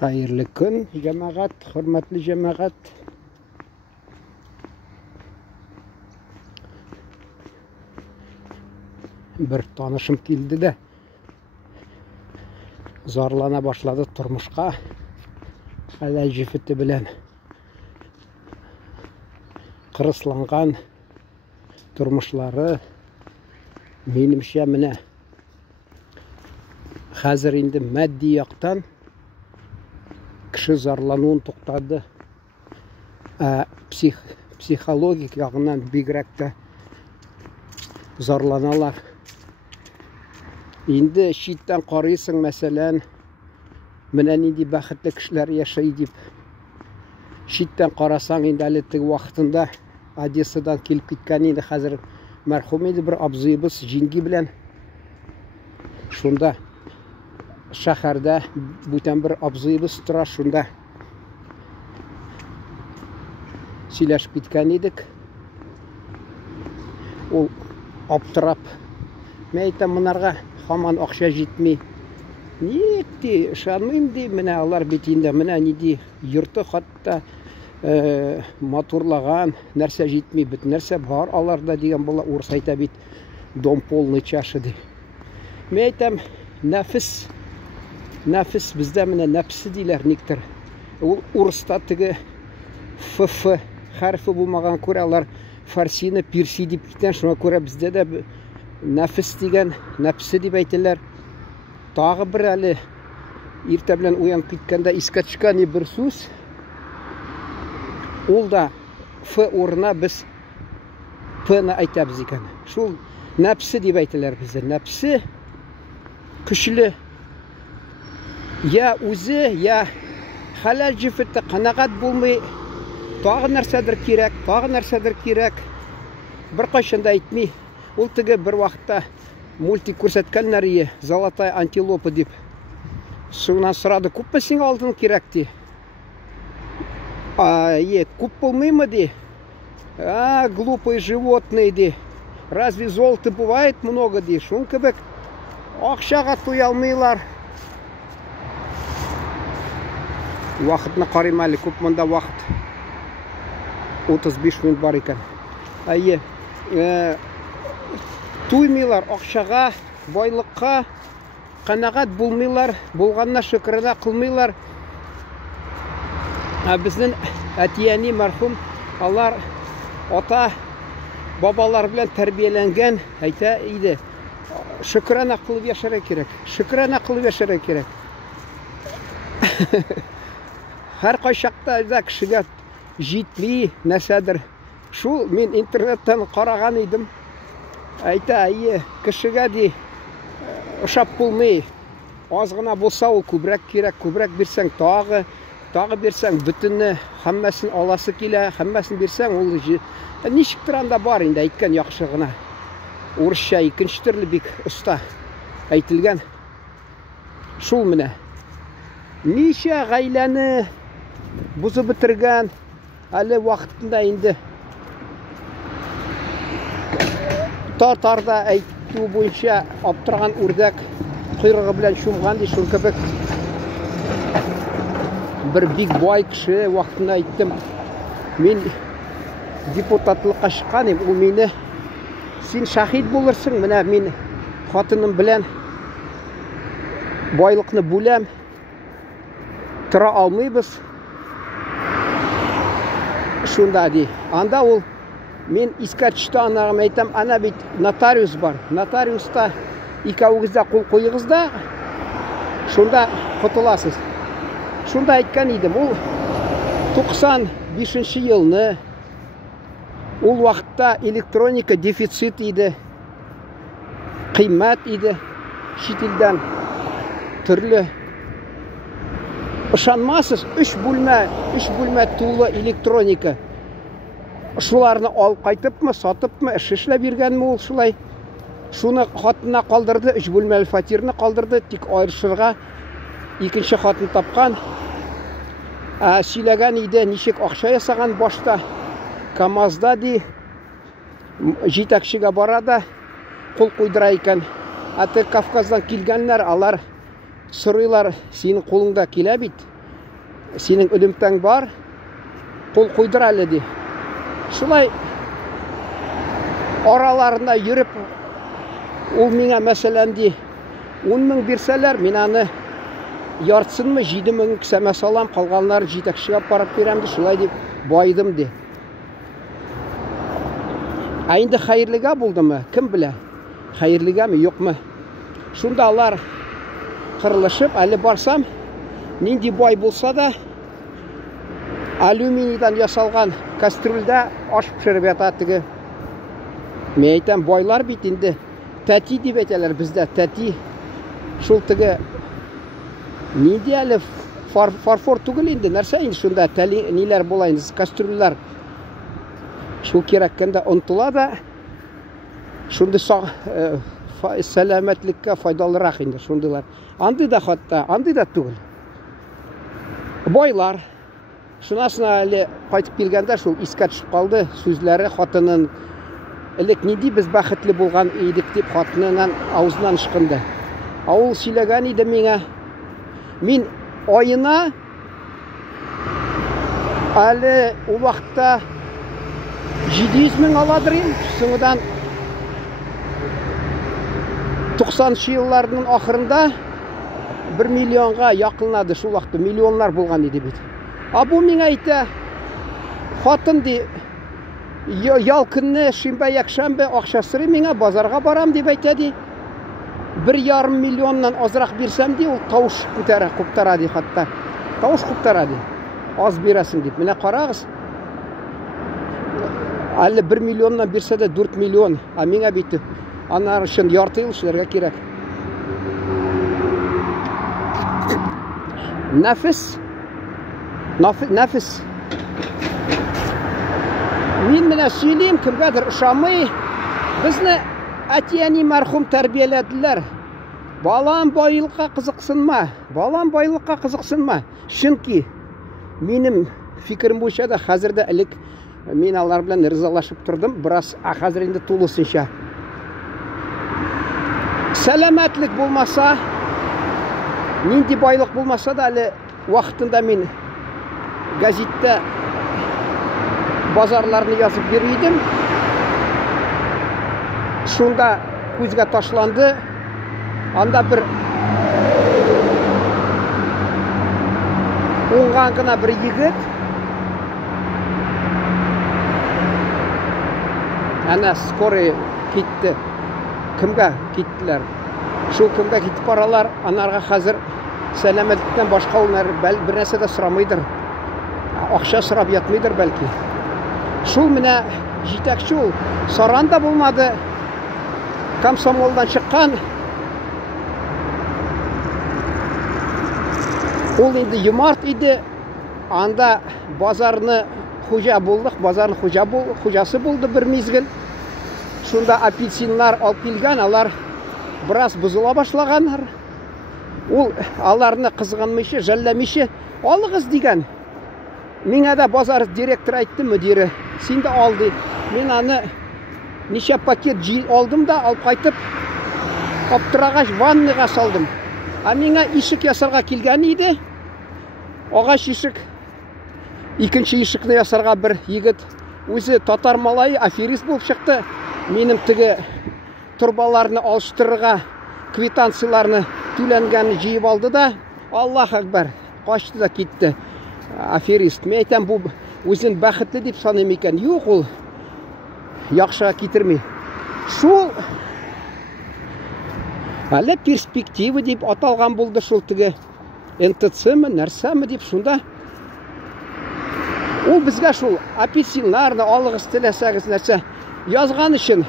Xayrlı kun cemaat, hürmetli cemaat. Bir tanışım keldi de zorlana başladı turmuşqa. Hala jifiti bilen qırıslangan turmuşları menimçe mine hazır indi maddi yoqdan kişi zorlanуын to'xtadi. Psixologik yoqdan bigrak da zorlanalar. Endi shitdan qaraysan masalan, mana nindi baxtli kishilar yashaydi deb. Shitdan qarasang endi hali vaqtida Odessadan kelib ketgan endi hozir marhum edi bir abzuyimiz jingi bilan shunda shaharda butun bir abzuyimiz turar shunda silashib ketgan edik. U optirab men aytam bularga hamon ақша жетмей. Нетті, шанмайм дей, міне алар бетінде, міне неде, йұрты қатта моторлаған, нәрсе жетмей, біт нәрсе бар аларда деген бола орыс айта бет, дом полный чашы дей. Мен айтам, нәфіс бізде міне нәпсі дейлер нектір. Ол орыста тігі фф харфы болмаған көре алар фарсины перси деп кетен, шуңа көре бізде де нәфіс деген нәпсі деп айтылар. Тағы бір әлі ерте білен оянып кеткенде еске түскені бір сөз. Ол да ф орнына біз п-ны айтамыз екен. Шул нәпсі деп айтылар бізде. Нәпсі күшлі. Я өзі, я халал жифітті қанағат болмай, тағы нәрседір керек. Бір қашында айтмай. Ол тігі бір вақытта мультик көрсеткенлер ие, золотая антилопа деп. Соңынан сұрады, көп пе сен алтын керек де? Көп болмай ма де? Глупые животные де. Разве золото бывает много де? Шун кебек ақшаға тоя алмайлар. Уақытына қарайым әлі, көп мұнда уақыт. 35 минут бар екен. Туймайлар ақшаға, байлыққа, қанағат болмайлар, болғанына шүкіріне қылмайлар. Біздің әтияни мархум, алар ата бабалар білен тәрбиеленген, айта еді, шүкіріне қылып яшара керек. Әр қайшақта кішіге жетпей нәрседір. Шул мен интернеттен қараған едім. Айта, кішіге де ұшап болмай, азғына болса ол көбірек керек, көбірек берсең тағы берсең бүтіні, хаммасын аласы келе, хаммасын берсең, ол нешік тұранда бар енді айтқан яқшығына. Орысша екінші түрлі бек ұста айтылған. Шул міне. Неше ғайләні бұзы бітірген, әлі уақытында енді Татарда айту бойынша аптырған үрдәк құйрығы білән шумған дей, шул кебек бір бик бай кіші уақытында айттым. Мен депутатлыққа шыққан ем, ол мені сен шахид болырсың, міне мен қатыным білән байлықны бөләм, тұра алмайбыз. Шунда дей. Анда ол мен еске түшті анағым айтам, ана бет нотариус бар. Нотариуста екеуіңізде қол қойыңызда, шунда құтыласыз. Шунда айтқан едім, ол 95 жылны, ол уақытта электроника дефицит еді, қимат еді, шетелден түрлі. Ышанмасыз, 3 бөлме тулы электроника. Шуларны алып қайтыпмы, сатыпмы, ішішлі бергенмі ол шулай. Шуны қатына қалдырды, 3 бөлмелі фатирны қалдырды, тек айыршырға екінші қатын тапқан. Сөйлеген еді, нешек ақша ясаған башта, КамАЗда де, жетекшіге барады, қол қойдыра екен. Кавказдан келгенлер, алар сұрайлар, сенің қолыңда келе бейт. сенің үлімтәң бар, қол қойдыр әлі де. Шулай араларына жүріп, ол меңа мәселенде 10 мың берселер, мен аны яртсынмы 7 мың кісәмә салам, қалғанларын жетекшіге апарып беремді, шулай деп байдым де. Енді хайырлыға болды ма? Кім біле? Хайырлыға ма, жоқ ма? Шунда алар қырылышып, әлі барсам, ненде бай болса да, алюминийдан ясалған кастрюльда аш пішіріп ятатығы. Мен айтам, байлар бит енді тәти деп айталар бізде, тәти. Шул тігі ненде әлі фарфор түгіл енді, нәрсе енді шунда нелер болайын, кастрюльлар. Шул кереккенде ұнтыла да, шунды сәләмәтлікке файдалырақ енді шундылар. Анды да хатта, анды да түгіл. Байлар. Шунасына әлі қайтып келгенде шул искә түсіп қалды, сөзлері хатының әлек неде біз бақытлы болған едік деп хатынан аузынан шықынды. Ауыл сөйлеген еді меңа. Мен айына әлі ол уақытта 700 мың аладыр ем. Соңыдан 90-шы жыллардың ақырында 1 миллионға яқылнады. Шул уақытта миллионлар болған еді бет. Абу мен айты хатын де ял күнні шимбе якшамбе ақшасыры меңа базарға барам деп айтады. 1,5 миллионнан азырақ берсем де, ол тауыш құптарады хатта. Тауыш құптарады. Аз бересің деп. Міне қарағыз. Әлі 1 миллионнан берсе де 4 миллион. А меңа бейті. Анар үшін ярты елшілерге керек. Нәфіс. Мен міне сөйлейм, кімгәдір ұшамай. Бізні әтияни мәрхум тәрбиеләділер. Балам байлыққа қызықсынма. Шынки, менің фикірім бойынша да қазірді әлік мен алар білән ризалашып тұрдым. Біраз қазір енді толысынша. Сәләмәтлік болмаса, ненде байлық болмаса да әлі уақытында мен газетті базарларыны yazып берейдім. Шунда көзге ташланды. Анда бір оңған ғына бір егіт. Әне скорый кетті. Кімге кеттілер? Шул кімге кетіп баралар, анарға қазір сәләмәтліктен башқа олар бір нәрсе де сұрамайдыр. Ақша сұрап ятмайдыр бәлки. Шул міне жетекші ол Саранда болмады. Комсомолдан шыққан. Ол енді юмарт еді. Анда базарны хужа болдық. Базарны хужасы болды бір мезгіл. Шунда апельсинлар алып келген, алар біраз бұзыла башлагандар. Ол аларны қызғанмайшы, жәлләмейші алығыз деген. Меңа да базар директор айтты, мүдері. Сен де алды. Мен аны неше пакет алдым да, алып қайтып, аптырағаш ванныға салдым. А меңа ишік ясарға келген еді. Ағаш ишік. Екінші ишікні ясарға бір егіт. Өзі татар малайы аферист болып шықты. Менің тігі тұрбаларыны алыштырыға, квитанцияларыны төленгенін жиып алды да, Аллах акбар, қашты да кетті. Аферист. Мен айтам, бұл өзін бақытлы деп санайм екен. Жоқ, ол яқшыға кетірмей. Шул әлі перспективы деп аталған болды шул тігі НТЦ-мі, нәрсәмі деп шунда. Ол бізге шул апельсинларны алығыз тілесәгіз нәрсе yazған үшін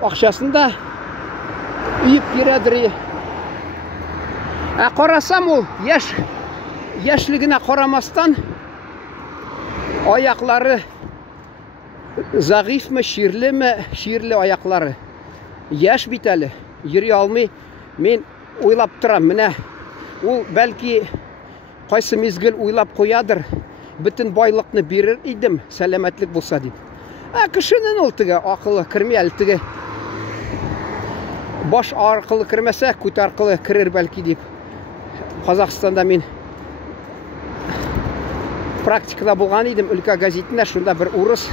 ақшасында үйіп бередір. Қарасам ол яшілігіне қарамастан аяқлары зағиф мі, ширлі аяқлары. Яш бит әлі, йөри алмай. Мен ойлап тұрам, міне, ол бәлки қайсы мезгіл ойлап қоядыр, бүтін байлықны берер едім, сәлемәтлік болса деп. Кішінің ол тігі, ақылы кірме әлі тігі. Баш арқылы кірмесе, көт арқылы кірер бәлки деп. Қазақстанда мен практикада болған едім, үлка газетінде, шында бір урыс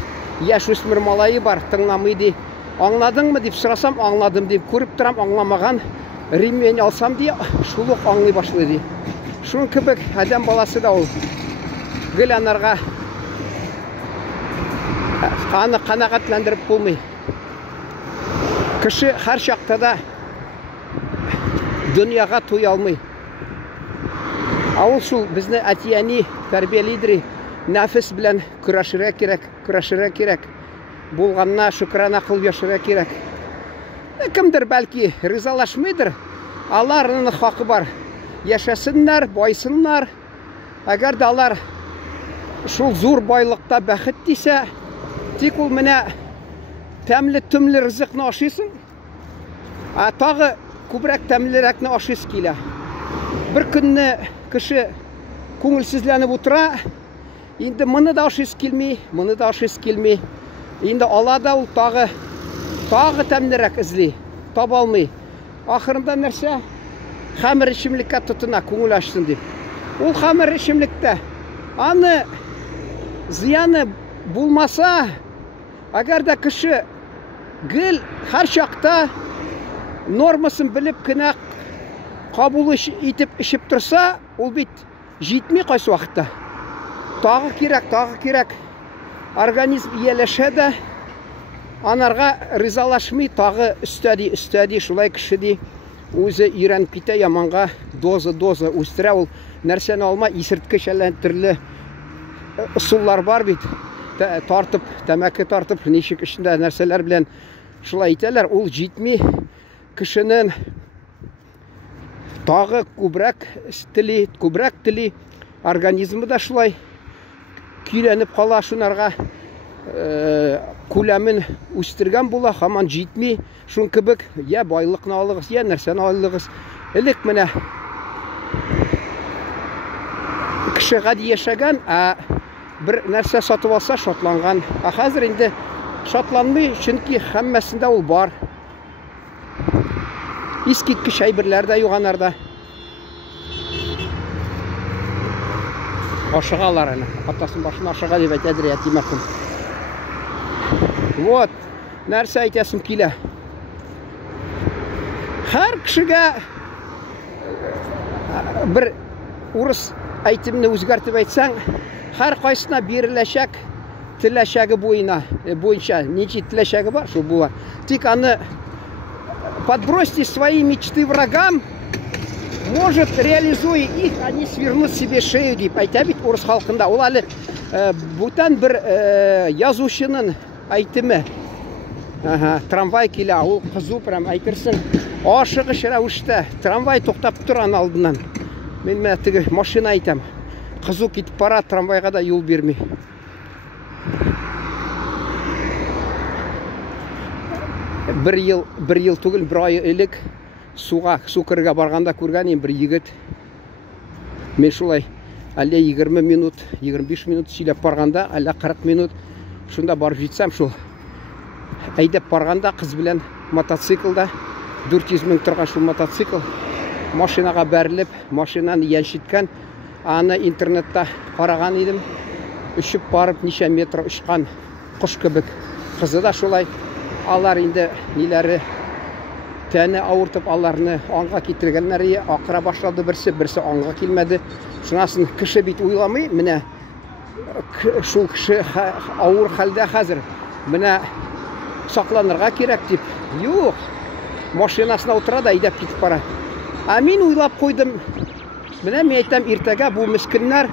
яшөсмір малайы бар, тыңламайды. Аңладың ма деп сұрасам, аңладым деп, көріп тұрам, аңламаған, ремень алсам дей, шулық аңлай башлады. Шун кібік адам баласы да ол гіл анарға аны қанағатландырып болмай. Кіші har шақтада дүнияға той алмай. Ауыл шул бізні әтияни тәрбиелейдірі, нәфіс білән күрәшірә керек. Болғанына шүкрана қылып яшырә керек. Кімдір бәлки ризалашмайдыр, аларының хақы бар. Яшасыннар, байсыннар. Әгәр де алар шул зур байлықта бәхет дейсе, тек ол менә тәмлі ризықны ашыйсың, тағы күбрәк тәмлерәкне ашыйсы килә. Бір күнне кеше күңелсезләнеп утыра, инде мұны да ашыйсы килмей, инде ала да ул тағы тәмлерәк эзли, таба алмый. Ахырында нәрсә? Хәмер ичемлеккә тотына, күңел ачсын дип. Ул хәмер ичемлектә аны зыяны булмаса, әгәр дә кеше гел һәр чакта нормасын белеп кенә кабул итеп ичеп торса, ул бит җитми кайсы вакытта. Тагы кирәк. Организм ияләшә дә, анарга ризалашмый, тагы өстәди, шулай кеше ди. Үзе өйрәнеп китә, яманга доза үстерә. Ул нәрсәне алма, исерткеч төрле ысуллар бар бит. Тәмәке тартып, ничек эчендә нәрсәләр белән шулай итәләр. Ул җитми, кешенең тагы күбрәк тели, организмы да шулай көйләнеп кала, шунарга күләмен үстергән була, һаман җитми. Шун кебек, я байлыкны алыгыз, я нәрсәне алыгыз. Элек менә кеше гади яшәгән, бер нәрсә сатып алса шатланган. Хәзер инде шатланмый, чөнки һәммәсендә ул бар. Искиткеч әйберләр дә юк анарда. Ашыгалар аны. Атасын башына ашыга дип әйтәдер ятимәкем. Вот, нәрсә әйтәсем килә. Һәр кешегә бер урыс әйтемне үзгәртеп әйтсәң, һәр кайсына биреләчәк теләчәге буенча, ничек теләчәге бар, шул була. Тик аны подбросьте свои мечты врагам, может, реализуя их, они свернут себе шею дип әйтә бит урыс халкында. Ул әле бүтән бер язучының әйтеме. Трамвай килә, ул кызу прям әйтерсең, ашыгыч рәвештә трамвай туктап торган алдыннан. Мен менә теге машина әйтәм. Кызу китеп бара, трамвайга да юл бирми. Бер ел түгел, бер ай элек су кырга барганда күргән бер егет. Мен шулай әллә 20 минут, 25 минут сөйләп барганда, әллә 40 минут шунда барып җитсәм, шул әйдәп барганда кыз белән мотоциклда 400 мең торган шул мотоцикл машинага бәрелеп, машинаны янчиткән. Аны интернетта караган идем. Үшіп барып ничә метр очкан кош кебек. Кызы да шулай. Алар инде ниләре тәне авыртып, аларны аңга китергәннәр, акыра башлады берсе аңга килмәде. Шунасын кеше бит уйламый, менә шул кеше авыр хәлдә хәзер. Менә сакланырга кирәк дип. Юк. Машинасына утыра да әйдәп китеп бара. Мин уйлап куйдым. Менә мен әйтәм, иртәгә бу мискиннәр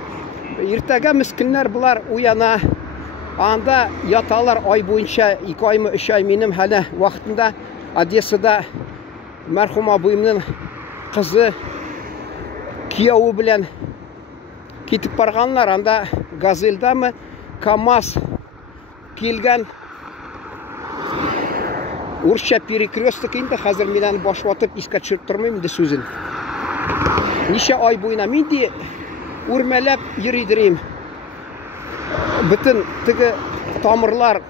булар уяна. Анда яталар ай буенча 2 аймы 3 ай. Минем хәле вакытында Одессада мәрхүм абыйымның кызы кияү белән китеп барганнар. Анда Газельдамы КамАЗ килгән. Урысча перекресток инде, хәзер мен аны баш ватып искә төшереп тормыйм инде сүзен. Ничә ай буена мин ди үрмәләп йөридерим. Бүтән теге тамырлар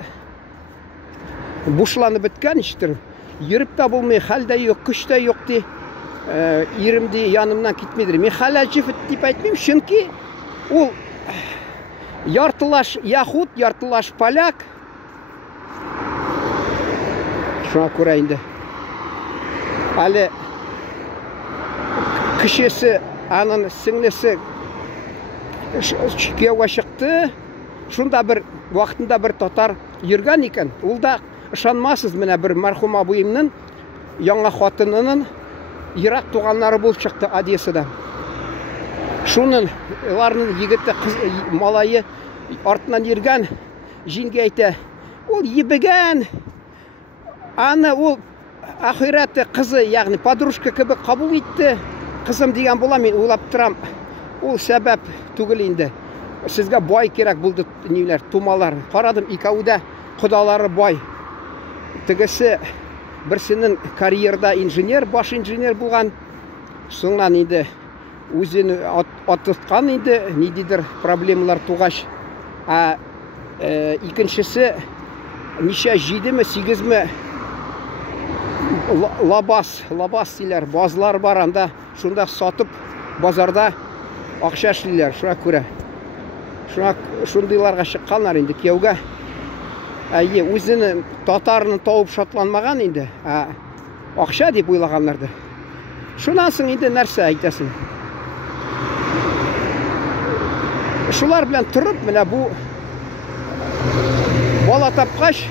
бушланып беткән ичтер. Йөреп тә булмый, хәл дә юк, көч тә юк ди. Ирем ди янымнан китмидер. Мен хәләҗиф дип әйтмим, чөнки ул Яртылаш яхуд, яртылаш поляк. Шуңа күрә инде. Әле кішесі, аның сіңлесі күйеуге шықты. Шунда бір вақытында бір татар жүрген екен. Ол да ышанмасыз, менә бір мәрхүм абыйымның яңа хатынының Ирак туғаннары болып шықты Одессада. Шуның оларның егеті малайы артынан ерген жинге айты, ол ебіген, аны ол ақиреті қызы, яғни подружка кебек қабыл етті. Қызым деген бола, мен ойлап тұрам, ол сәбәп түгел инде. Сізге бай керек болды нелер, тумалар. Қарадым, екеуі құдалары бай. Тігісі бірсінің карьерда инженер, баш инженер болған. Соңнан енді өзін атытқан енді, недедір проблемалар туғаш. Екіншісі неше 7-ме, 8-ме лабас дейлер, базылар бар, анда шунда сатып базарда ақша эшлиләр, шуңа күрә. Шундыйларға шыққанлар енді күйеуге. Өзінің татарының тауып шатланмаған енді, ақша деп ойлағанларды. Шунан соң енді нәрсе айтасың. Шулар белән тұрып, менә бу бала тапқаш,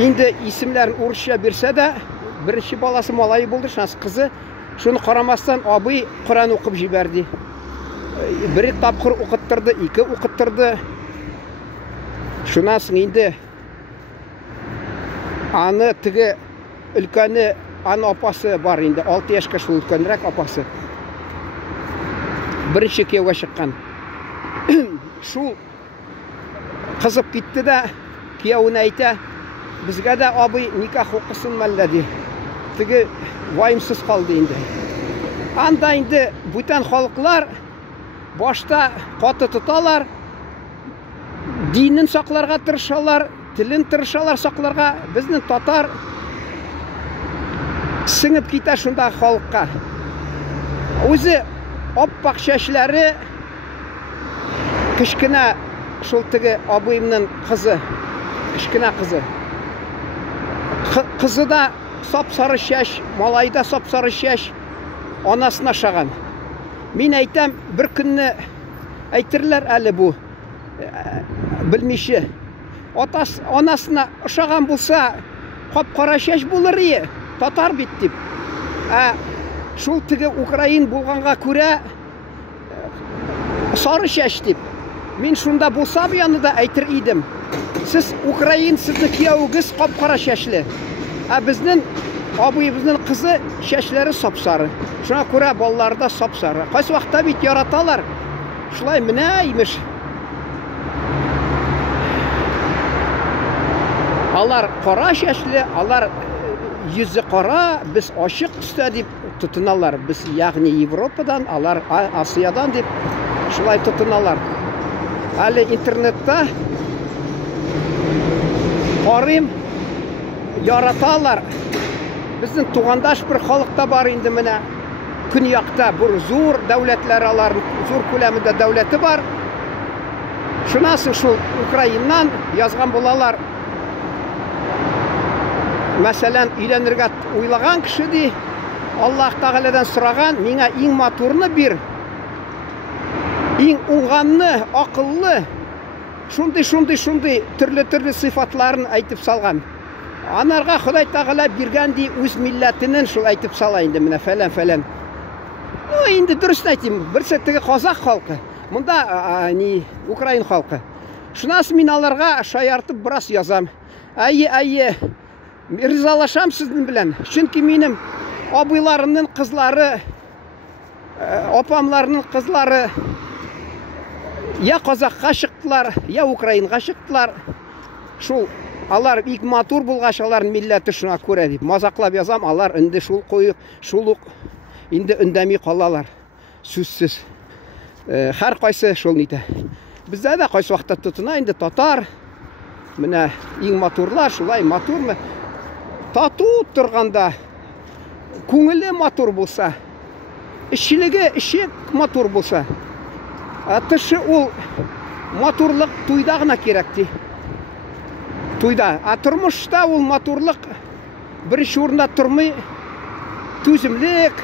енді исемләрін орысша берсе дә, бірінші баласы малайы болды, шанс қызы. Шуны қарамастан абый Құран оқып жіберді. Бір тапқыр оқыттырды, 2 оқыттырды. Шунан соң енді аны тігі үлкені, аны апасы бар енді, 6 яшқа шул үлкенірек апасы. Бірінші күйеуге шыққан. Шул қызып кетті де, күйеуіне айта, бізге де абый никах оқысын мәлләді. Тігі вайымсыз қалды енді. Анда енді бүтән халықлар башта қаты тұталар, динін сақларға тырышалар, тілін тырышалар сақларға. Біздің татар сіңіп кете шунда халыққа. Өзі оппақ шәшлері, кішкіне шул тігі абыйымның қызы, кішкіне қызы. Қызы да сап-сары шәш, малайда сап-сары шәш, анасына шаған. Мен айтам, бір күнні әйтірлер әлі бұл, білмеші. Анасына шаған болса, қап-қара шәш болыр ие, татар бет деп. Шул тігі Украин болғанға көре сары шәш деп. Мен шунда болса бұяны да әйтір едім. Сіз Украин, сізді күйеуіңіз қап-қара шәшлі. Біздің абыйымыздың қызы шәшлері сап-сары. Шуңа көре балалары да сап-сары. Қайсы уақытта бит яраталар. Шулай міне имеш. Алар қара шәшлі, алар yüzü қара, біз ашық түсті деп тұтыналар. Біз яғни Европадан, алар Асиядан деп шулай тұтыналар. Әлі интернетта қарым яраталар. Біздің туғандаш бір халықта бар енді міне күнияқта бір зор дәулетлер аларын, зор көлемінде дәулеті бар. Шынасың шул Украиннан yazған болалар. Мәсәлән, үйленірге ойлаған кіші де, Аллах Тағаладан сұраған, меңа ең матурны бер, ең оңғанны, ақыллы, шундай түрлі сыйфатларын айтып салған. Анарға Құдай Тағала бергенде өз милләтінің шул айтып сала енді, міне фәлән. Енді дұрысын айтайым, бір сәттігі қазақ халқы, мұнда Украин халқы. Шынасы мен аларға шаяртып біраз язам. Әйе, ризалашам сіздің білән. Чөнки менің абыйларымның қызлары, апамларының қызлары я қазаққа шықтылар, я Украинға шықтылар. Шул алар ик матур болғаш, алардың милләті шуңа көре деп мазақлап язам. Алар үнді шул қойық, шулық енді үндәмей қалалар. Сөзсіз. Әр қайсы шул нейті. Бізде де қайсы уақытта тұтына, енді татар, міне ең матурлар, шулай матур. Тату тұрғанда, көңілі матур болса, ішілігі ішек матур болса, тышы ол матурлық тойда ғана керек де. Тойда. А тұрмышта ол матурлық бірінші орында тұрмай, төзімлік,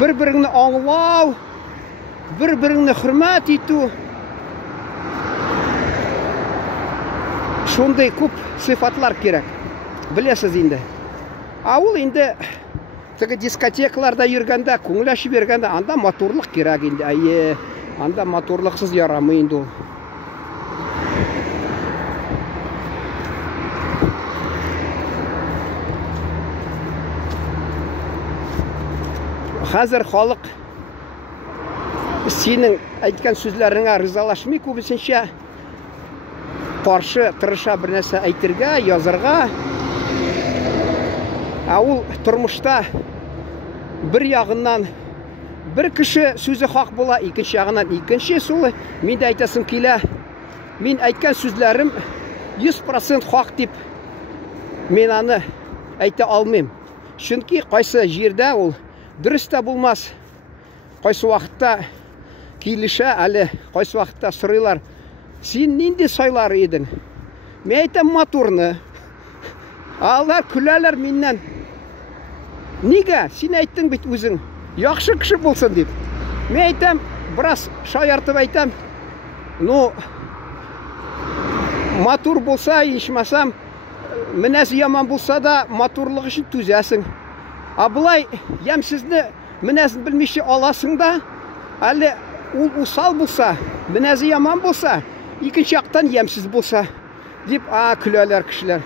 бір-біріңні аңлау, бір-біріңні хүрмәт ету. Шондай көп сыйфатлар керек. Білесіз енді. А ол енді дискотекаларда жүргенде, көңіл ашып бергенде, анда матурлық керек енді. Анда матурлықсыз ярамайды ол. Қазір халық сенің айтқан сөздеріңе ризалашмай, көбісінше қаршы тырыша бір нәрсе айтырға, язырға. А ол тұрмышта бір яғынан бір кіші сөзі хақ бола, екінші яғынан екінші солы. Мен де айтасым келе, мен айтқан сөздерім 100% хақ деп мен аны айта алмайм. Чөнки қайсы жерде ол дұрыс та болмас. Қайсы уақытта келіше, әлі қайсы уақытта сұрайлар, сен ненде сайлар едің? Мен айтам матурны. Алар күләләр меннен. Неге? Сен айттың бит өзің. Яқшы кіші болсын деп. Мен айтам, біраз шаяртып айтам. Ну, матур болса, ешмасам, мінәзі яман болса да, матурлық үшін төзәсің. А бұлай, ямсізді мінәзін білмеші аласың да, әлі ол усал болса, мінәзі яман болса, екінші жақтан ямсіз болса, деп, күләләр кішілер.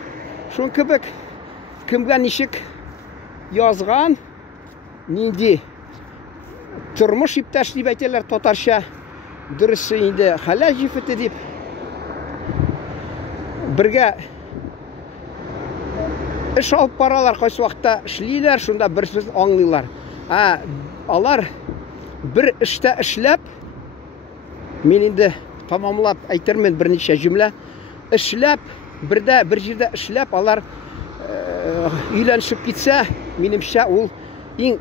Шон кібік, кімге нешік yazған, ненде тұрмыш иптәш деп әйтелер татарша, дұрысы енді хәлә жифеті деп бірге іш алып баралар, қайсы уақытта ішлейлер, шында бір сөз аңлайлар. Алар бір ішті ішләп, мен енді тамамлап айтырмен бірнеше жүмле, ішләп, бір жерде ішләп, алар үйленшіп кетсе, менімше ол ең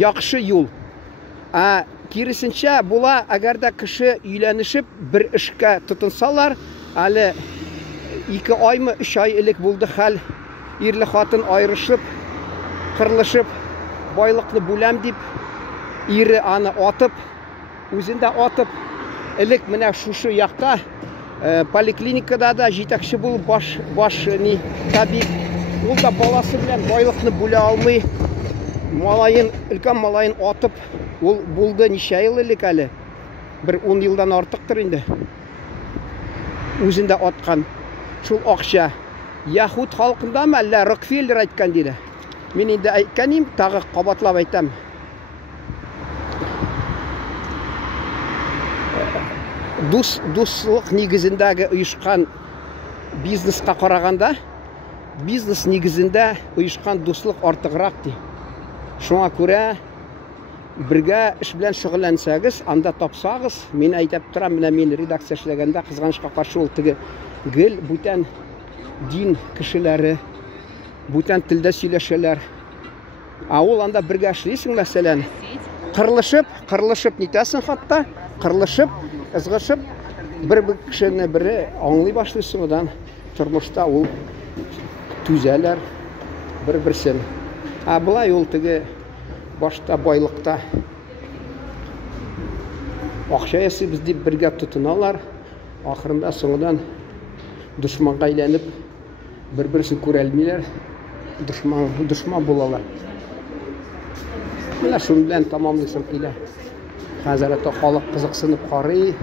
яқшы юл. Керісінше бұла, әгерде кіші үйленішіп, бір ішке тұтынсалар, әлі 2 аймы 3 ай елік болды хәл, ерлі қатын айрышып, қырлышып, байлықны бөлем деп, ері аны атып, өзінде атып, елік міне шушы яқта, поликлиникада да жетекші бұл баш табип. Ол да баласы білен байлықны бөле алмай, үлкен малайын атып, ол болды неше ел елік әлі. Бір 10 елдан артықтыр енді. Өзінде атқан. Шул ақша. Яхуд халқында ма, әлі Рокфеллер айтқан дейді. Мен енді айтқаным, тағы қабатлап айтам. Дуслық негізіндегі ұйышқан бизнесқа қарағанда, бизнес негізінде ұйышқан дуслық артығырақ де. Шуңа көрә, бірге іш білән шұғылансағыз, анда тапсағыз. Мен айтап тұрам, мен редакция эшләгәндә қызғанышқа қаршы ол тігі гел, бүтән дин кішілері, бүтән тілді сөйләшелер. Ол анда бірге эшлейсің мәселен. Қырлышып нетесің хатта, қырлышып, ызғышып, бір кішіні бірі аңлай башлайсың, одан тұрмышта ол түзәлер бір-бірсін. Бұлай ол тігі башта байлықта ақша есі бізде бірге тұтыналар, ақырында соңыдан дұшманға айленіп, бір-бірсін көрәлмейлер, дұшман болалар. Міне шын білән тамамлайсың келе. Қазірәті халық қызықсынып қарай,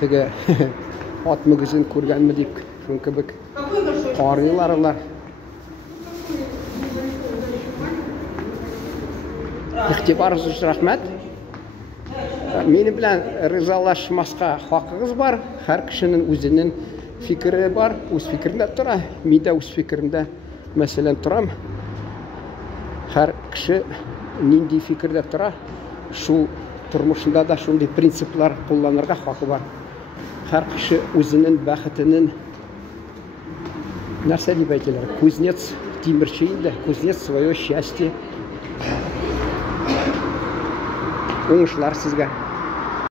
тігі ат мүгізін көргенмі деп, шын кібік қарайлар олар. İxtibarınız üçün rəhmət. Meni bilən rızalashmasqa haqqınız var. Hər kişinin özünün fikri var. Öz fikrində tura. Mən də öz fikrimdə məsələn turam. Hər kişi nindi fikirdə tura. Şu turmuşunda da şunday prinsiplər kullanırğa haqqı var. Hər kişi özünün bəxtinin нәрсә дип әйтәләр? Кузнец тимерче инде, кузнец свое счастье. Уңышлар сезгә.